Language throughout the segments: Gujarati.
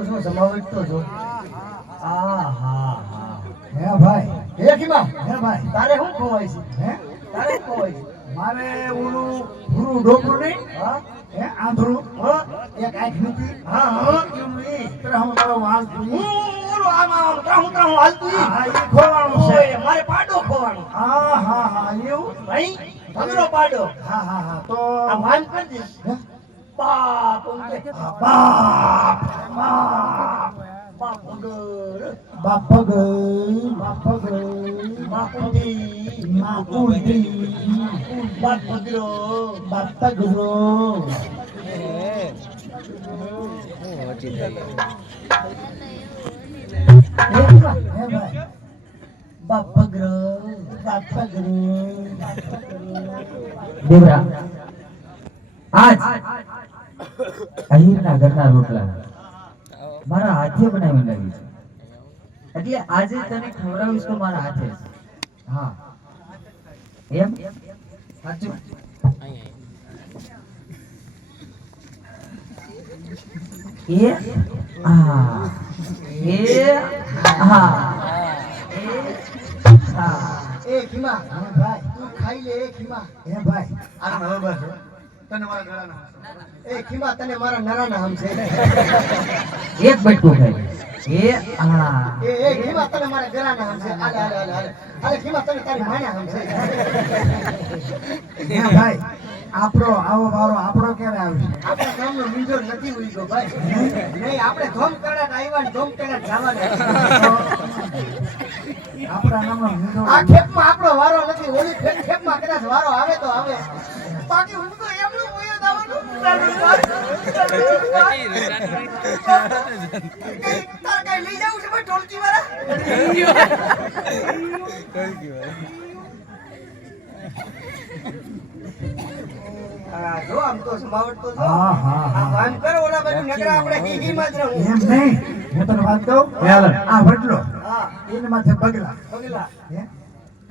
તો જો જમાવટ તો જો આ હા હા હે ભાઈ હે કીમાં હે ભાઈ તારે શું ખવાય છે હે તારે શું ખવાય છે મારે ઓલું પૂરું ડોકું નહીં હા હે આંધળું હા એક આંખ નથી હા હા કેવું ઈ તો હું તારો વાલ તું ઓલો આમાં ત્રાહું હાલતું ઈ હા એ ખોવાનું છે ઓય મારે પાડો ખોવાનો હા એવું ભાઈ ભગરો પાડો હા તો આ વાન કરી દે હે? બાપ ઓમ કે બાપ બાપ બાપ ભગર બાપ પગઈ બાપ પગઈ બાપ ઉંધી માં કુંડી બાપ ભગરો બાપ પગરો હે ભાઈ બાપ ભગરો બાપ પગરો દેવરા આજ અહીરના ઘરના રોટલા મારા હાથે બનાવી લાવી છે એટલે આજે તને ખવડાવીશ તો મારા હાથે હા એમ સાચું એ હા એ હા એ હા એ ખીમા હે ભાઈ તું ખાઈ લે એ ખીમા હે ભાઈ આ હવે બસ તને મારા ગળાના એ ખીમા તને મારા નરાના હમ છે એક બટકું ખાઈ એ હા એ ખીમા તને મારા ગળાના હમ છે આલે આલે આલે આલે આલે ખીમા તને તારી માના હમ છે હે ભાઈ આપણો આવો વારો આપણો ક્યારે આવશે આપણા ગામનો મીંડો નથી ઉઈગો ભાઈ નહીં આપણે ધોમ કડાટ આવ્યા ને ધોમ કડાટ જવાના આપણા નામનો મીંડો આ ખેપમાં આપણો વારો નથી ઓલી ખેપમાં કદાચ વારો આવે તો આવે બાકી હું તો એમનું ઉયો દાવાનું તાર કઈ લઈ જાવું છે ભાઈ ઢોલકી વાળા જો આમ તો સમાવટ તો જો હા આ વાન કરો ઓલા બાજુ નકરા આપણે હી માં જ રહું એમ નહીં હું તને વાત કહું આ વડલો હા એને માથે બગલા બગલા હે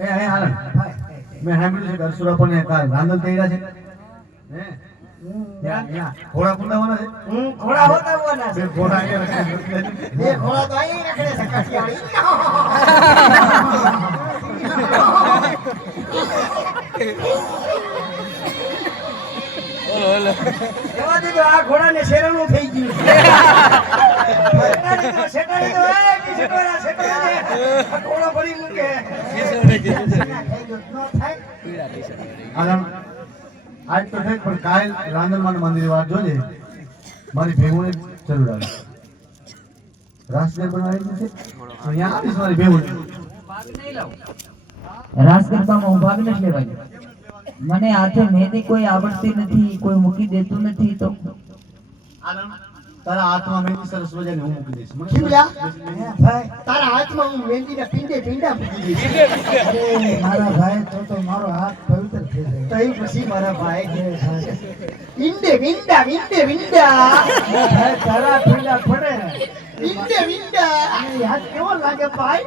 એ હાલ ભાઈ મેં સાંભળ્યું છે કે અરસુરાપને કાલ રાંદલ તૈયાર છે હે ત્યાં ઘોડા કુંડાવાના છે ઘોડા હોતા હોવાના બે છે ઘોડા અહીંયા રખડે છે. બે ઘોડા તો અહીં રખડે છે કાઠિયાવાડી એવા દીધો આ ઘોડાને શેરણું થઈ ગયું શેટાડી તો એ કી શેટવાડા શેટવાડે આ ઘોડો ભરી મૂકે ખાઈ ગયો ન થાય આરામ. આજ તો થઈ પણ કાલ રાંદલમાં મંદિરની વાત જોજે મારી ભેગુને જરૂર આવે રાસદેવ બનાવી છે અહીંયા આવીશ મારી ભેગુને રાસ ગરબામાં હું ભાગ નથી લેવા ગયો. મને હાથે મહેંદી કોઈ આવડતી નથી, કોઈ મૂકી દેતું નથી તો આનંદ તારા હાથમાં મહેંદી સરસ મજાની હું મૂકી દઈશ મને શિવલા હે ભાઈ તારા હાથમાં હું મહેંદીના પિંડા મૂકી દઈશ અરે મારા ભાઈ તો મારો હાથ પવિત્ર થઈ જાય તઈ પછી મારા ભાઈ હે ભાઈ વિંડે વિંડા વિંડે વિંડા હે ભાઈ તારા પીડા પડે વિંડે વિંડા અને હાથ કેવો લાગે ભાઈ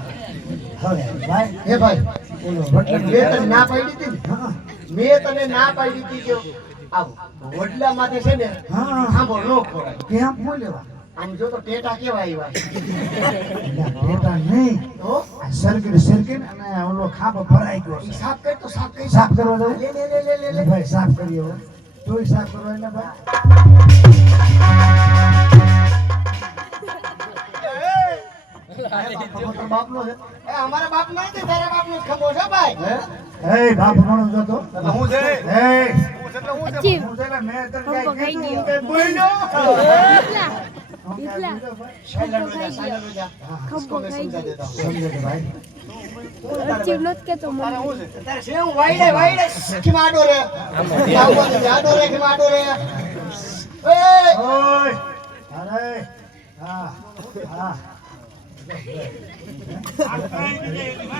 હવે ભાઈ હે ભાઈ બોલો મેં તને ના પાડી હતી ને હા મેં તને ના પાડી હતી કે આવો વડલા માથે છે ને હા. સાંભળ નો ખોરાય કેમ બોલ્યો આમ જો તો ટેટા કેવા આવ્યા બેટા નહીં તો આ સરકીને અને ઓલો ખાપો ભરાઈ ગયો છે. સાફ કર તો સાફ કરી સાફ કરવા દઉં લે લે લે લે લે ભાઈ સાફ કરીએ હવે તોય સાફ કરવા એને ભાઈ બાપનો છે એ અમારા બાપ નથી તારા બાપ નો ખંભો છે ભાઈ એ બાપ ભણો જતો હું છે એ ચીવ હું છે ને મેં તને ખંભો કઈ ખાઈ કીધું ગયો. કે બોલ્યો એટલા સાયલન્ટ હો જા સાયલન્ટ હો જા ખંભો મેં ખાઈ સમજા દેતા સમજે તો ભાઈ ચીવ નથી કેતો મને તારે છે હું વાઈડે વાઈડે ખીમાડો રે આડો રે ખીમાડો રે એ ઓય અરે હા હા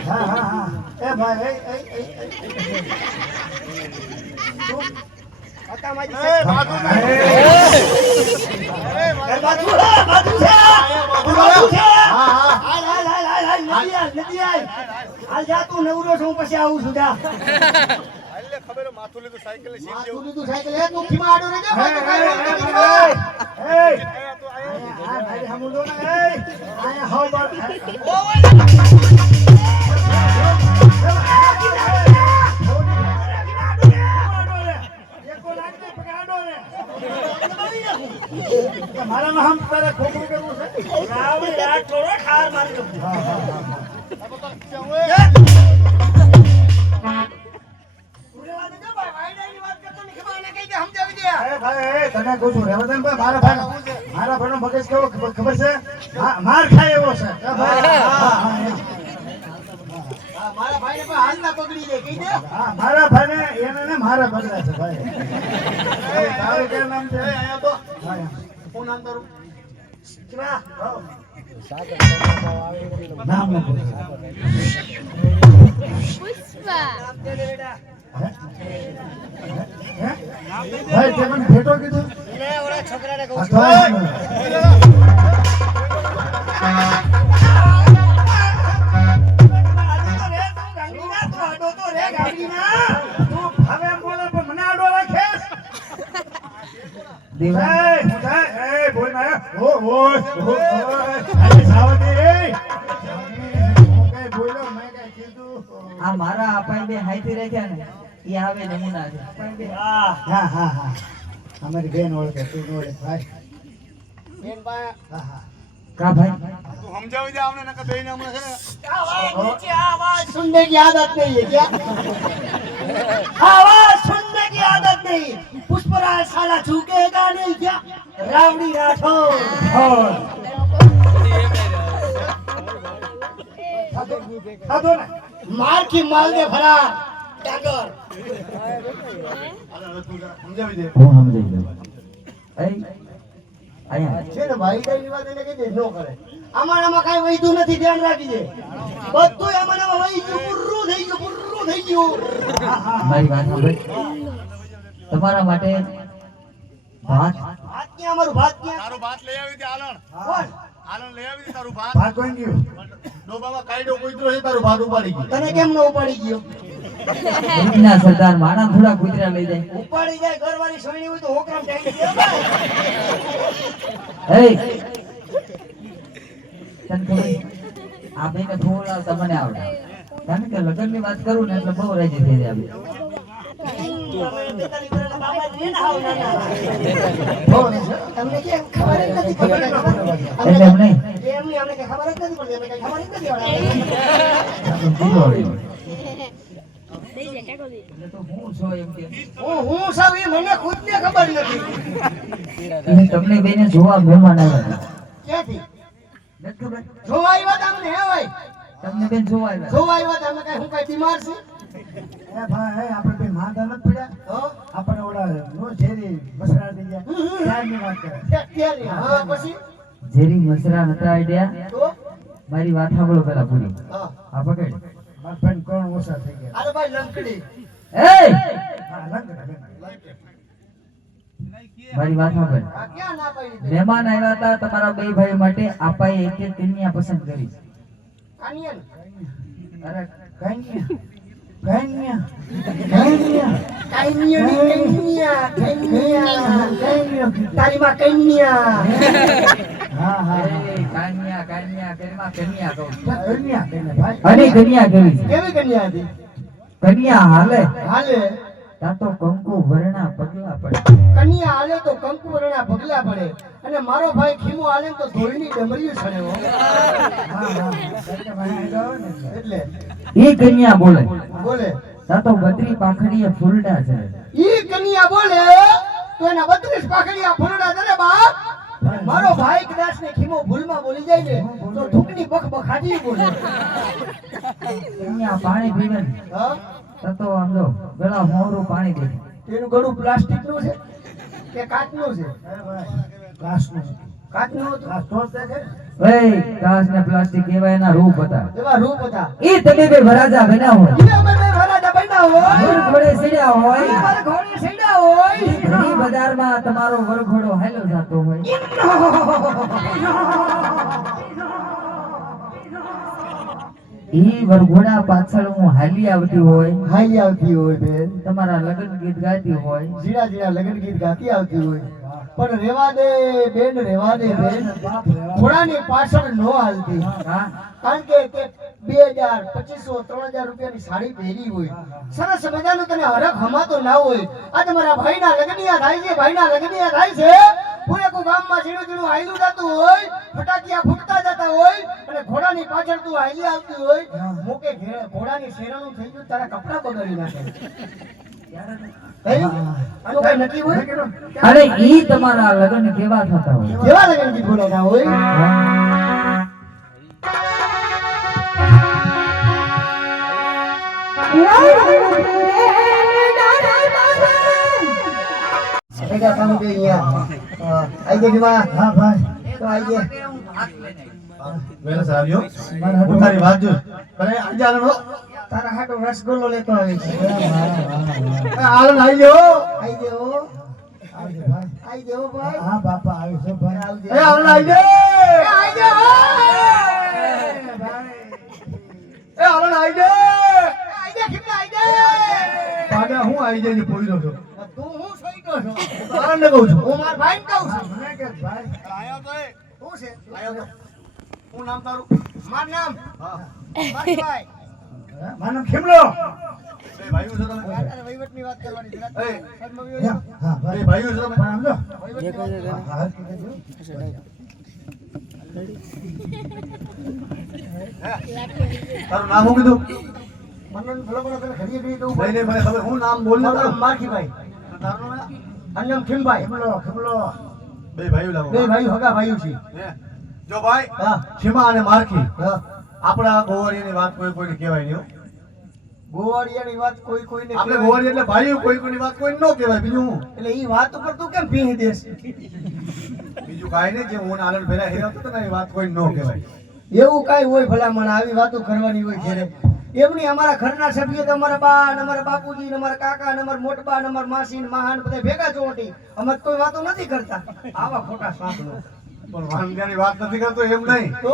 હા હા એ ભાઈ હતા માજી એ બાજુ એ બાજુ છે બાજુ છે હા હા હાલ હાલ હાલ હાલ હાલ નદી હાલ હાલ જા તું નવરો છું પછી આવું છું જા માથું લીધું સાયકલ હે તું ખીમા આડો રહેજે ભાઈ તો કાઈ વાત નથી મારામાં હમ તારે ખોખું કરવું છે રાવડી આ થોડો ઠાર મારી દઉં તને કહું છું રેવતનભાઈ મારા ભાઈનો મગજ કેવો ખબર છે માર ખાય એવો છે મારા ભાઈને પણ હાલના પકડી દે કહી દે મારા ભાઈને એને ને મારા બગડા છે ભાઈ તારું કે નામ છે અહીંયા તો હું નામ તારું નામ ન બોલ પુષ્પા ભાઈ તે મને ભેટો કીધું લે ઓલા છોકરાને કહું છું આ મારા અપાઈ બે હાઈથી રાખ્યા ને એ આવે નમૂના છે અપાઈ બે. હા હા હા અમારી બેન ઓળખે તું ઓળખે ભાઈ બેન બા હા હા કા ભાઈ તું સમજાવી દે આમને નકર બેઈને હમણાં છે ને आवाज नीचे आवाज सुनने की आदत नहीं है क्या आवाज सुनने की आदत नहीं पुष्पराज साला झुकेगा नहीं क्या रावड़ी राठौर સાધો ને मार की माल दे भरा डागर સમજાવી દે હું સમજી ગયો એ આયા છે ને ભાઈ કઈ વાત એને કહી દે નો કરે આમાં કઈ વૈધું નથી ધ્યાન રાખી દે બધું આમાં વહી ગયું પૂરું થઈ ગયું મારી વાત સાંભળ તમારા માટે ભાત ભાત ક્યાં અમારું ભાત ક્યાં તારું ભાત લઈ આવી હતી આલણ કોણ આલણ લઈ આવી હતી તારું ભાત ભાત કોઈ ગયું ડોબામાં કાયડો કૂતરો છે તારું ભાત ઉપાડી ગયું તને કેમ ન ઉપાડી ગયો ના સરદાર માણા થોડા કુતરા લઈ જાય ઉપાડી જાય ઘરવાળી સોયણી હોય તો હોકરામ ટાઈમ દે એ તને ખબર આ બેને ફોન આવતા મને આવડે કારણ કે લગ્નની વાત કરું ને એટલે બહુ રાજી થઈ જાય તમને કેમ ખબર જ નથી પડતી એટલે એમ નહીં એમની અમને કઈ ખબર જ નથી પડતી અમને કઈ ખબર જ નથી જીરો હોય. દઈ દે ટેકો દે એટલે તો હું છો એમ કે હું સાવ એ મને ખુદને ખબર નથી એટલે તમને બેને જોવા મહેમાન આવ્યા ક્યાંથી નથી ખબર જોવા આવ્યા તા અમને હે ભાઈ તમને બેન જોવા આવ્યા જોવા આવ્યા તા અમે કઈ હું કઈ બીમાર છું એ ભાઈ આપણે બે માથા નથી પડ્યા તો આપણે ઓલા નો ઝેરી બસરા થઈ ગયા ત્યારની વાત કરે ક્યારે હા પછી ઝેરી મસરા નતા આઈડિયા તો મારી વાત સાંભળો પેલા પૂરી હા આ પકડ મારા ફ્રેન્ડ કોણ ઓછા થઈ ગયા અરે ભાઈ લંકડી એ હા લંગડા મારી વાત સાંભળ આ ક્યાં ના પાડી મહેમાન આવ્યા હતા તમારા બે ભાઈ માટે આપાએ એક એક કન્યા પસંદ કરી કાનિયન અરે કન્યા કન્યા તારી માં કન્યા હા હા એ કન્યા કન્યા કન્યા કન્યા કહું કન્યા કન્યા ભાઈ અને કન્યા કેવી છે કેવી કન્યા હતી કન્યા હાલે હાલે તા તો કંકુ વર્ણા પગલા પડે કન્યા હાલે તો કંકુ વર્ણા પગલા પડે અને મારો ભાઈ ખીમો હાલે તો ધોળની ડમરીયું છડે હો. હા હા એટલે ભાઈ આઈ જાવ ને એટલે ઈ કન્યા બોલે બોલે તા તો બત્રી પાખડીએ ફૂલડા છે ઈ કન્યા બોલે તો એના 32 પાખડિયા ફૂલડા કરે બાપ મારો ભાઈ કદાચ ને ખીમો ભૂલમાં બોલી જાય ને તો ઢુકની બખ બખાટી બોલે કન્યા પાણી પીવે ને હા તા તો આમ જો ગળા મોરું પાણી પીવે એનું ગળું પ્લાસ્ટિક નું છે કે કાચનું છે એ ભાઈ ક્લાસનું કાચનું હતું ક્લાસ તો છે કે એ કાચ ને પ્લાસ્ટિક એવા એના રૂપ હતા એવા રૂપ હતા ઈ તમે બે વરાજા બન્યા હોય ઈ અમે બે ભરાડા બન્યા હોય વરઘોડે સીડ્યા ઈ હોય મારા ઘોડી સૈડા હોય ઘણી બજારમાં તમારો વરઘોડો હાલ્યો જતો હોય ઈ વરઘોડા પાછળ હું હાલી આવતી હોય, હાલી આવતી હોય બેન, તમારા લગ્ન ગીત ગાતી હોય, જીરા જીરા લગ્ન ગીત ગાતી આવતી હોય, પણ રેવા દે બેન, રેવા દે બેન, ઘોડાની પાછળ નો હાલતી. હા કારણ કે 2000 2500 3000 રૂપિયાની સાડી પહેરી હોય, સરસ મજાનું તને હરખ હમાતો ના હોય. આજે મારા ભાઈના લગ્નિયા થાય છે, ભાઈના લગ્નિયા થાય છે, પૂરેકું ગામમાં ઝીણું ઝીણું હાયલું જતું હોય, ફટાકિયા ફૂટતા જતા હોય, અને ઘોડાની પાછળ તું હાયલી આવતી હોય, મોકે ઘોડાની શેરાનું થઈ ગયું, તારા કપડા બગાડી નાખે. આનું કઈ નક્કી હોય? અરે ઈ તમારા લગ્ન કેવા થતા હોય? કેવા લગ્ન ગીત બોલાતા હોય? ભેગા કામ બે અહીંયા. આઈ ગઈ માં. હા ભાઈ, તો આઈ ગઈ. વેલા સર આવ્યો હું તારી વાત જો અરે આજે આલણો તારા હાટો રસગુલ્લો લેતો આવી છે. આલણ આવી ગયો આઈ ગયો. આવજે ભાઈ. આઈ ગયો ભાઈ. હા બાપા આવ્યો છે ભાઈ. આવજે. એ આલણ આવી ગયો આઈ ગયો. એ આલણ આવી ગયો આઈ ગયો ખીમલા આઈ ગયો. પાડા હું આવી જઈને પોઈરો છો તું હું સોઈટો છો? આલણ ને કહું છું હું મારા ભાઈને કહું છું. મને કે ભાઈ આયો તો એ શું છે? આયો તો હું નામ તારું મારું નામ હા મારભાઈ. માનો ખીમલો. બે ભાઈઓ છો તમે તારે વહીવટની વાત કરવાની છે. એ સાહેબમાં વહીવટ. હા બે ભાઈ. ભાઈઓ છો તમે પણ આમ જો. વહીવટની વાત કરવાની. હા, કીધું. તારું નામ શું કીધું મને ભલો ભલો તને ઘડીએ ઘડીએ કહું નહીં નહીં મને ખબર હું નામ બોલ ને મારું તારું નામ મારખીભાઈ. તારું નામ અન્નમ ખીમભાઈ. ખીમલો, ખીમલો. બે ભાઈઓ લાવો બે ભાઈ હગા ભાઈઓ છે. હે. જો ભાઈ હા ખીમા અને મારખી હા. આપણા ગોવાળીની વાત કોઈ કોઈને કહેવાય નહીં હો. ગોવાળિયાની વાત કોઈ કોઈને આપણે કહેવાય. ગોવાળી એટલે ભાઈઓ કોઈ કોઈની વાત કોઈ ન કહેવાય બીજું હું એટલે ઈ વાત ઉપર તું કેમ ભીંગ દેશ? બીજું કાંઈ નહીં જે હું ને આનંદ ભેરા હેરાવતો હતો ને એ વાત કોઈ ન કહેવાય એવું કાંઈ હોય ભલામણ, આવી વાતો કરવાની હોય ઘેરે. એમની અમારા ઘરના સભ્યો તો અમારા બા ને અમારા બાપુજી ને અમારા કાકા ને અમારા મોટબા ને અમારા માસી ને મહાન બધા ભેગા ચોટી. અમે તો કોઈ વાતો નથી કરતા. આવા ખોટા સાંભળો પણ વાંગ્યાની વાત નથી કરતો એમ નહીં તો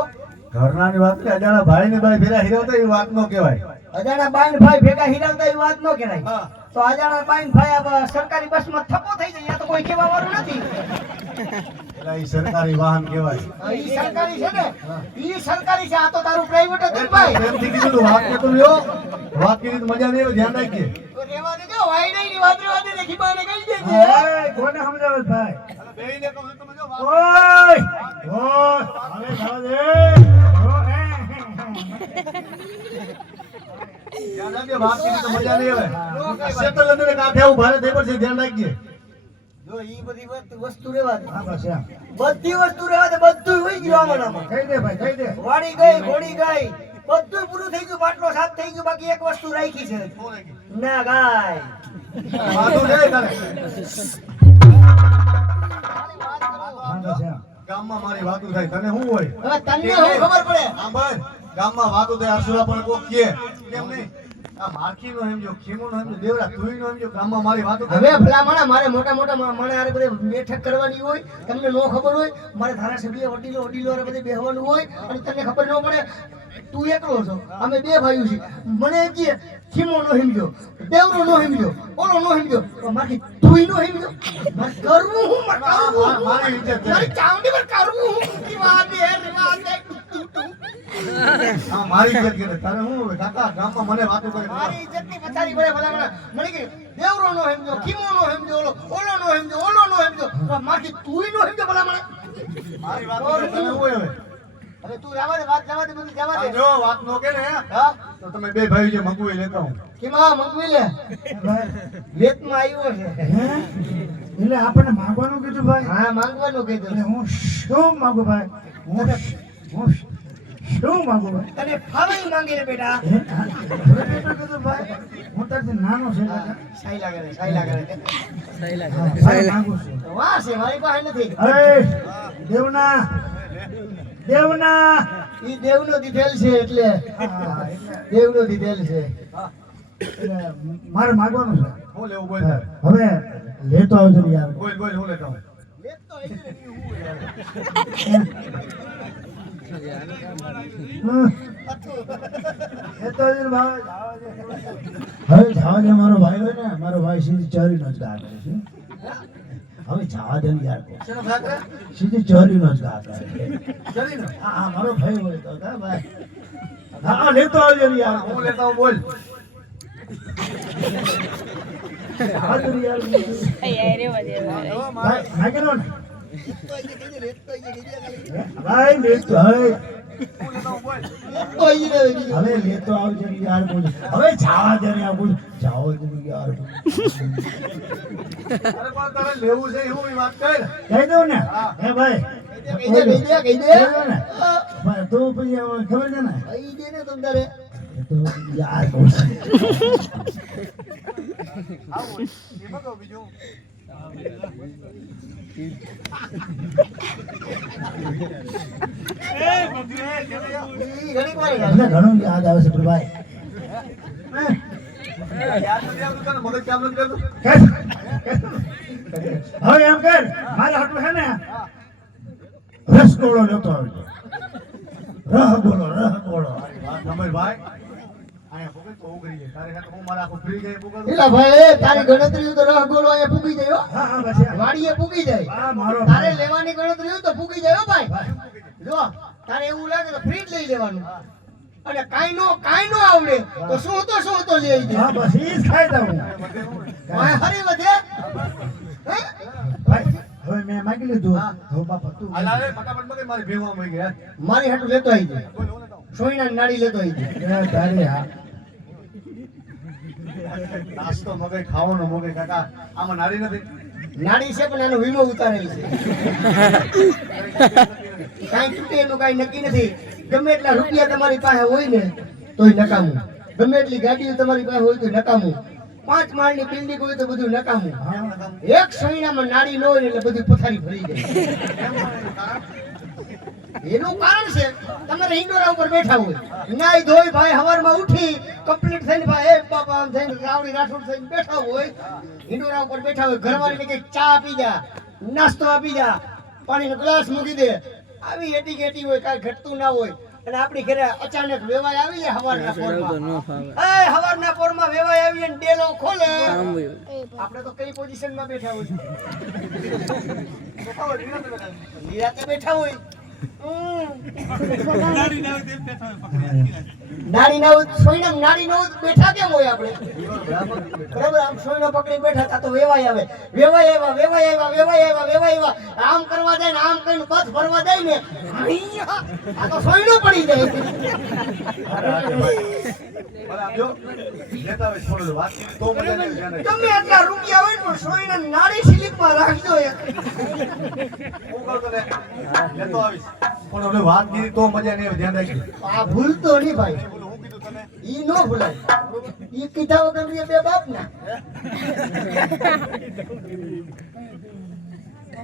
ઘરનાની વાત એટલે અજાણા ભાઈ ને ભાઈ ભેરા હેરાવતા એ વાત ન કહેવાય અજાણા બાઈન ભાઈ ભેગા હિરાવતા એ વાત ન કહેવાય. હા. તો અજાણા બાઈન ભાઈ આ સરકારી બસમાં થપ્પો થઈ જાય ત્યાં તો કોઈ કહેવા વાળું નથી. એટલે એ સરકારી વાહન કહેવાય ઈ સરકારી છે ને, ઈ સરકારી છે. આ તો તારું પ્રાઇવેટ હતું ભાઈ. પ્રેમથી કીધું તું વાત કરતો રહ્યો વાત કરી તો મજા નહીં આવે ધ્યાન રાખજે તો રેવા દેજો, વાયડાઈની વાત રેવા દે ને ખીબાને કહી દેજે. એ, કોને સમજાવે છે ભાઈ? બેયને કહું છું તમે જો વાત ઓય! ઓય! હવે જવા દે. ધ્યાન રાખજે વાત કરી તો મજા નહીં આવે શેતલ નદીને કાંઠે આવું ભારે થઈ પડશે ધ્યાન રાખજે જો ઈ બધી વસ્તુ રેવા દે. હા, બસ એમ. બધી વસ્તુ રેવા દે. બધું હોય ગયું આમાંનામાં. કહી દે ભાઈ, કહી દે. વાડી ગઈ, ઘોડી ગઈ, બધું પૂરું થઈ ગયું. બાટલો સાફ થઈ ગયું. બાકી એક વસ્તુ રાખી છે. ના ગાય. વાતું નહીં તારે હા, બસ એમ. ગામમાં મારી વાતું થાય તને શું હોય હવે તને શું ખબર પડે? હા ભાઈ ગામમાં વાતો થાય આસુરા પણ કોક કે કેમ નહીં આ માખીનો સમજો ખીમોનો સમજો દેવડા તુઈનો સમજો ગામમાં મારી વાતો થાય. હવે ભલામણા મારે મોટા મોટા માણે હારે બધે બેઠક કરવાની હોય. તમને નો ખબર હોય. મારે ધારાસભ્ય વડીલો હારે બધે બેહવાનું હોય અને તને ખબર ન પડે. તું એકલો છો, અમે બે ભાઈઓ છીએ. મને એમ કે ખીમો નો સમજો, દેવરો નો સમજો, ઓલો નો સમજો, મારી તુઈ નો સમજો. મારે કરવું હું, મારે કરવું હું. મારી ઇજ્જત જાય. મારી ચાવડી પર કરવું હું. રિવાજ હે, રિવાજ હે. હા મારી ઇજ્જત કરે તારે શું હોય કાકા ગામમાં મને વાતો કરે મારી ઇજ્જતની પથારી પડે ભલામણા. મને કે દેવરો નો સમજો, ખીમો નો સમજો, ઓલો નો સમજો, ઓલો નો સમજો, મારી તુઈ નો સમજો ભલામણા. મારી વાતો કરે તને શું હોય હવે હવે તું જવા દે, વાત જવા દે, બધું જવા આ દે. જો વાત નો કે ને હા તો તમે બે ભાઈ જે મગવું એ લેતા હું કેમાં મંગવી લે. ભાઈ, લેતમાં આવ્યો છે. હે? એટલે આપણને માંગવાનું કીધું ભાઈ. હા માંગવાનું કીધું. એટલે હું શું માંગુ ભાઈ? હું શું માંગુ ભાઈ? તને ફાવે ઈ માંગી લે બેટા. હે? હવે એટલું કીધું ભાઈ. હું તારથી નાનો છે હા, સાઈ લાગે રે, સાઈ લાગે રે. હા, ભાઈ માંગુ છું. વાહ છે, મારી પાસે નથી. અરે દેવના ઈ દેવનો દીધેલ છે એટલે. હા, એટલે દેવનો દીધેલ છે. એટલે મારે માંગવાનું છે. હું લેવું બોલ તારે હવે લેતો આવજો ને યાર. બોલ બોલ હું લેતા હું લેત તો આવી ને હું યાર. એ તો જ ભાવે હવે જવા દે મારો ભાઈ હોય ને મારો ભાઈ સીધી ચોરીનો જ ગા કરે છે હવે જવા દે ને યાર શેનો ઘા કરે? સીધી ચોરીનો જ ગા કરે ચલીને. હા હા મારો ભાઈ હોય તો કા ભાઈ હા હા લેતો આવજો ને યાર હું લેતા હું બોલ. હા તો યાર અહીંયા રેવા દે ભાઈ નાખી દો ને ભાઈ લેતો હવે હું લેતા હું બોલ. હવે લેતો આવજો ને યાર બોલ હવે જવા દે ને યાર બોલ જાઓ દે ને યાર અરે પણ તારે લેવું છે એવું ઈ વાત કર. કહી દઉં ને હા. હે ભાઈ કહી દે કહી દો ને ભાઈ તો પછી હવે ખબર છે ને કહી દે ને તમ તારે એ તો યાર બોલ આવું હોય. એમાં કહું બીજું. ઈ ઘડીક વાર મને ઘણું યાદ આવે છે પ્રભાઈ યાદ નથી આવતું તને? મગજ કામ નથી કરતું? હવે એમ કર મારા હાટું છે ને રસગોળો લેતો આવજો રસગોળો મારી વાત સાંભળ ભાઈ. અહીંયા પોકે તો ઉઘરી જાય. તારે હાથે હું મારા આખું ફ્રી ગઈ પોકે તો. એલા ભાઈ તારી ગણતરી તો રહ ગોલો અહીંયા પૂગી જાય હો. હા હા બસ વાડીએ પૂગી જાય આ મારો તારે લેવાની ગણતરી હોય તો પૂગી જાય હો ભાઈ જો તારે એવું લાગે તો ફ્રી જ લઈ લેવાનું અને કાઈ નો આવડે તો શું તો લઈ હા જાય બસ ઈ જ ખાઈ દઉં ભાઈ હરી વધે હે? ભાઈ હવે મેં માગી લીધું હા. હવે બાપા તું હાલ હાલે, ફટાફટ મગજ મારી ભેગું આમ વહી ગયા. મારી હાટું લેતો આવી જાય બોલ, હું લેતા આવું. સોયના નાડી લેતો આવી જાય તારે હા નાસ્તો મગજ ખાવાનો મગજ કાકા આમાં નારી નથી. નાડી છે પણ એનો વીમો ઉતારેલ છે કાંઈ તૂટે એનું કાંઈ નક્કી નથી ગમે એટલા રૂપિયા તમારી પાસે હોય ને તોય નકામું ગમે એટલી ગાડીઓ તમારી પાસે હોય તો નકામું 5 માળની બિલ્ડિંગ હોય તો બધું નકામું એક સૈણામાં નાડી ન હોય ને એટલે બધી પથારી ભરી જાય એનું કારણ છે તમારે હિંડોરા ઉપર બેઠા હોય નાઈ ધોઈ ભાઈ હવારમાં ઉઠી કમ્પ્લીટ થઈને ભાઈ એક બાપા આમ થઈને રાવડી રાઠોડ થઈને બેઠા હોય હિંડોરા ઉપર બેઠા હોય ઘરવાળીને કંઈક ચા આપી જા નાસ્તો આપી જા પાણીનો ગ્લાસ મૂકી દે આવી એટી ગેટી હોય કાંઈ ઘટતું ના હોય અને આપણી ઘરે અચાનક વેવાય આવી જાય હવારના પોરમાં વેવાય આવી અને ડેલો ખોલે આપણે તો કઈ પોઝિશનમાં બેઠા હોય નિરાતે બેઠા હોય નાડી ના હોય સોયના નાડી ના હોય તો બેઠા કેમ હોય આપણે બરાબર આમ સોયનો પકડી બેઠા તા તો વેવાય આવ્યા આમ કરવા જાય ને આમ કઈને પથ ભરવા જાય ને અહીંયા આ તો સોયનો પડી જાય ભલે આપજો. લેતા આવે થોડું વાત કરી તો મજા નહીં આવે. ધ્યાન રાખજો. તમે એટલા રૂપિયા હોય ને પણ સોયના નાડી સ્લીપમાં રાખજો એક હું કહું તને લેતો આવીશ પણ હવે વાત કરી તો મજા નહીં આવે. ધ્યાન રાખજો. આ ભૂલતો નહીં ભાઈ બોલો, હું કીધું તને? ઈ નો ભૂલાય ઈ કીધા વગર ની બે બાપ ના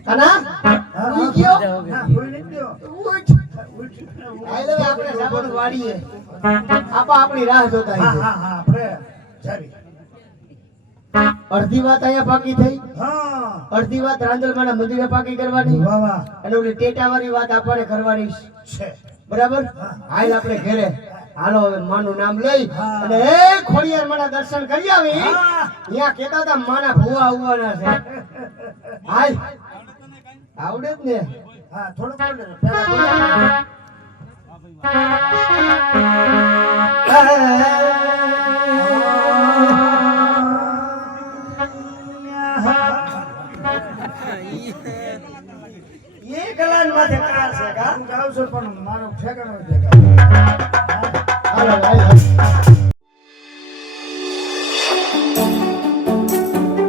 કાના ઈ ગયો હા કોઈ નથી દેવો ઉઠ આઈ લે આપણે જવાનું વાડીએ આપણી રાહ જોતા હા આવીએ. હા હા આપણે ચાલી અડધી વાત અહીંયા પાકી થઈ હા અડધી વાત રાંદલમાના મંદિરે પાકી કરવાની વાહ વાહ અને ઓલી ટેટાવાળી વાત આપણે કરવાની છે બરાબર હાલ આપણે ઘરે હાલો હવે માનું નામ લઈ હા. અને એ ખોડિયાર માના દર્શન કરી આવી હા. અહીંયા કેતા હતા માના ભુવા આવવાના છે હાલ આવડે જ ને હા થોડું બોલ પેલા બોલ એ કલાન માથે કાર છે કા હું જાઉં છું પણ મારો ઠેકાણો છે હાલો હાલો